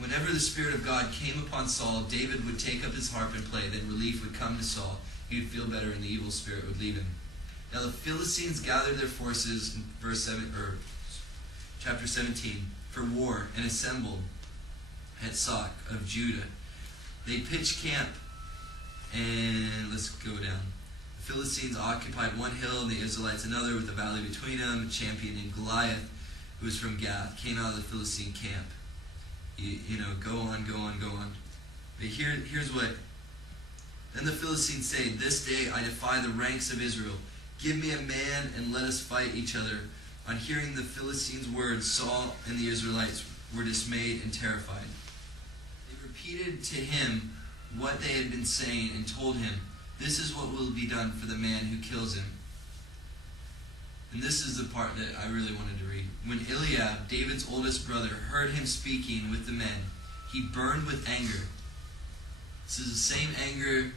Whenever the Spirit of God came upon Saul, David would take up his harp and play. Then relief would come to Saul. He would feel better, and the evil spirit would leave him. Now the Philistines gathered their forces in chapter 17 for war and assembled at Soch of Judah. They pitched camp, and let's go down. The Philistines occupied one hill, and the Israelites another, with a valley between them. A champion named Goliath, who was from Gath, came out of the Philistine camp. Go on. But here's what. Then the Philistines say, "This day I defy the ranks of Israel. Give me a man and let us fight each other." On hearing the Philistines' words, Saul and the Israelites were dismayed and terrified. They repeated to him what they had been saying and told him, "This is what will be done for the man who kills him." And this is the part that I really wanted to read. When Eliab, David's oldest brother, heard him speaking with the men, he burned with anger. This is the same anger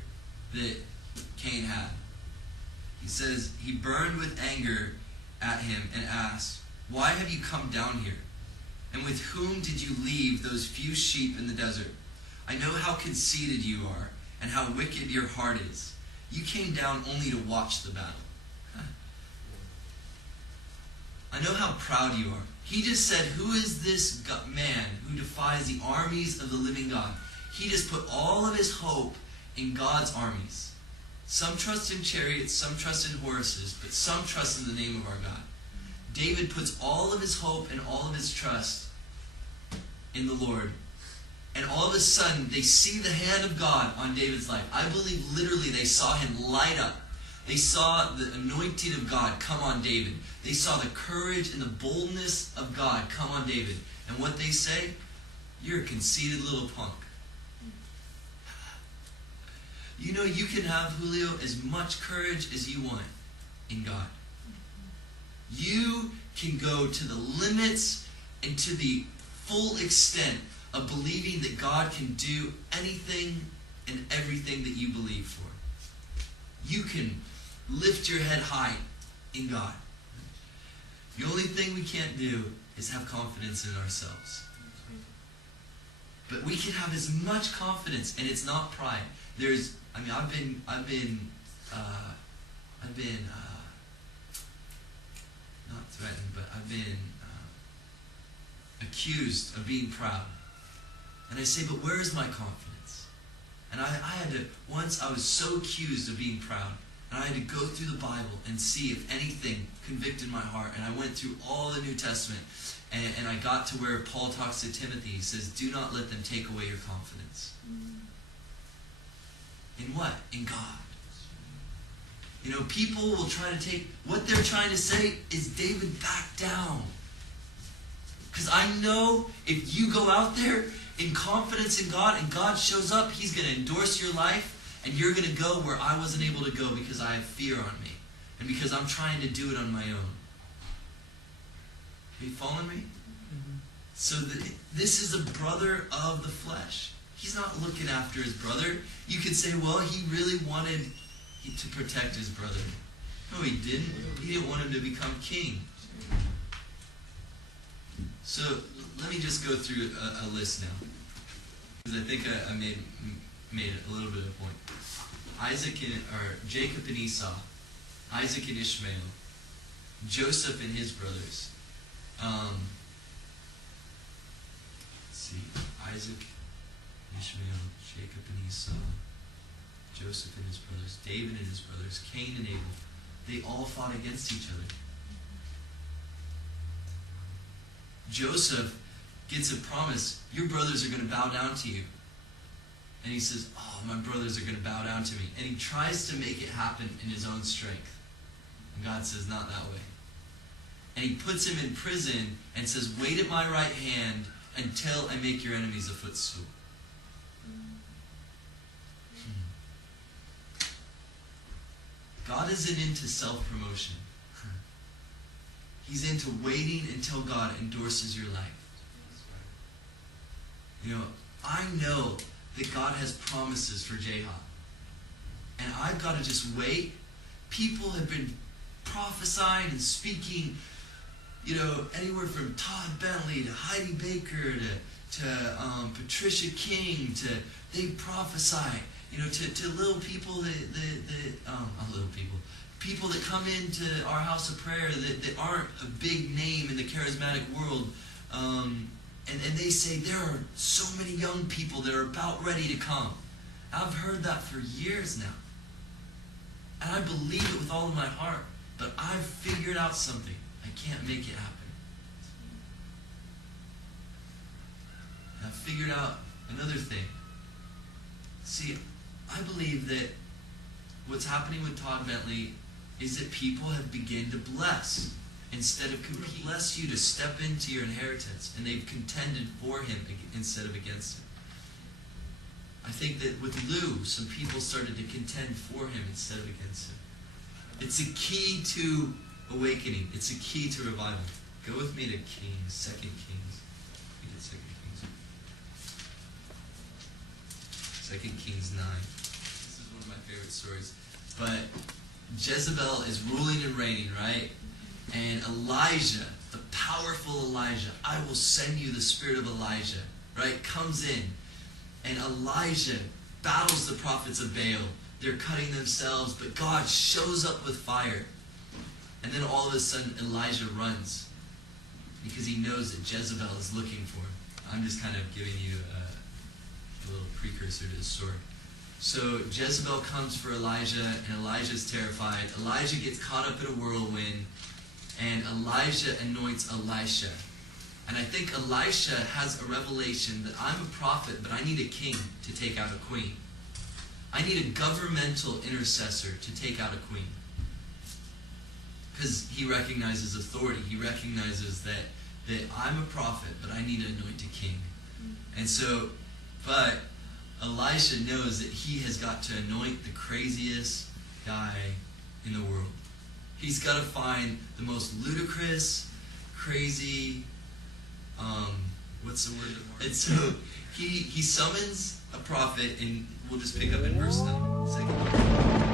that Cain had. He says, he burned with anger at him and asked, "Why have you come down here? And with whom did you leave those few sheep in the desert? I know how conceited you are and how wicked your heart is. You came down only to watch the battle." I know how proud you are. He just said, who is this man who defies the armies of the living God? He just put all of his hope in God's armies. Some trust in chariots, some trust in horses, but some trust in the name of our God. David puts all of his hope and all of his trust in the Lord. And all of a sudden, they see the hand of God on David's life. I believe literally they saw him light up. They saw the anointing of God come on David. They saw the courage and the boldness of God come on David. And what they say? "You're a conceited little punk." You can have, Julio, as much courage as you want in God. You can go to the limits and to the full extent of believing that God can do anything and everything that you believe for. You can lift your head high in God. The only thing we can't do is have confidence in ourselves. But we can have as much confidence, and it's not pride. I've been not threatened, but I've been accused of being proud. And I say, but where is my confidence? And once I was so accused of being proud, and I had to go through the Bible and see if anything convicted my heart. And I went through all the New Testament, and I got to where Paul talks to Timothy. He says, "Do not let them take away your confidence." In what? In God. People will try to take, what they're trying to say is, David, back down. Because I know if you go out there in confidence in God and God shows up, He's going to endorse your life, and you're going to go where I wasn't able to go because I have fear on me and because I'm trying to do it on my own. Are you following me? Mm-hmm. So this is a brother of the flesh. He's not looking after his brother. You could say, well, he really wanted to protect his brother. No, he didn't. He didn't want him to become king. So let me just go through a list now, because I think I made a little bit of a point. Jacob and Esau, Isaac and Ishmael, Joseph and his brothers. Let's see, Isaac, Ishmael, Jacob and Esau, Joseph and his brothers, David and his brothers, Cain and Abel. They all fought against each other. Joseph gets a promise, your brothers are going to bow down to you. And he says, oh, my brothers are going to bow down to me. And he tries to make it happen in his own strength. And God says, not that way. And he puts him in prison and says, wait at my right hand until I make your enemies a footstool. God isn't into self-promotion. He's into waiting until God endorses your life. I know that God has promises for Jayhawk. And I've got to just wait. People have been prophesying and speaking anywhere from Todd Bentley to Heidi Baker to Patricia King they prophesy, to little people people that come into our house of prayer that aren't a big name in the charismatic world, and they say there are so many young people that are about ready to come. I've heard that for years now, and I believe it with all of my heart, but I've figured out something. I can't make it happen. And I've figured out another thing. See, I believe that what's happening with Todd Bentley is that people have begun to bless instead of compete. Bless you to step into your inheritance, and they've contended for him instead of against him. I think that with Lou, some people started to contend for him instead of against him. It's a key to awakening. It's a key to revival. Go with me to Kings, 2 Kings. We did 2 Kings. 2 Kings 9. This is one of my favorite stories. But Jezebel is ruling and reigning, right? And Elijah, the powerful Elijah, I will send you the spirit of Elijah, right? Comes in. And Elijah battles the prophets of Baal. They're cutting themselves, but God shows up with fire. And then all of a sudden, Elijah runs because he knows that Jezebel is looking for him. I'm just kind of giving you a little precursor to the story. So Jezebel comes for Elijah, and Elijah's terrified. Elijah gets caught up in a whirlwind, and Elijah anoints Elisha. And I think Elisha has a revelation that I'm a prophet, but I need a king to take out a queen. I need a governmental intercessor to take out a queen. Because he recognizes authority. He recognizes that I'm a prophet, but I need to anoint a king. And so, but Elisha knows that he has got to anoint the craziest guy in the world. He's got to find the most ludicrous, crazy, what's the word? And so he summons a prophet, and we'll just pick up in verse 9.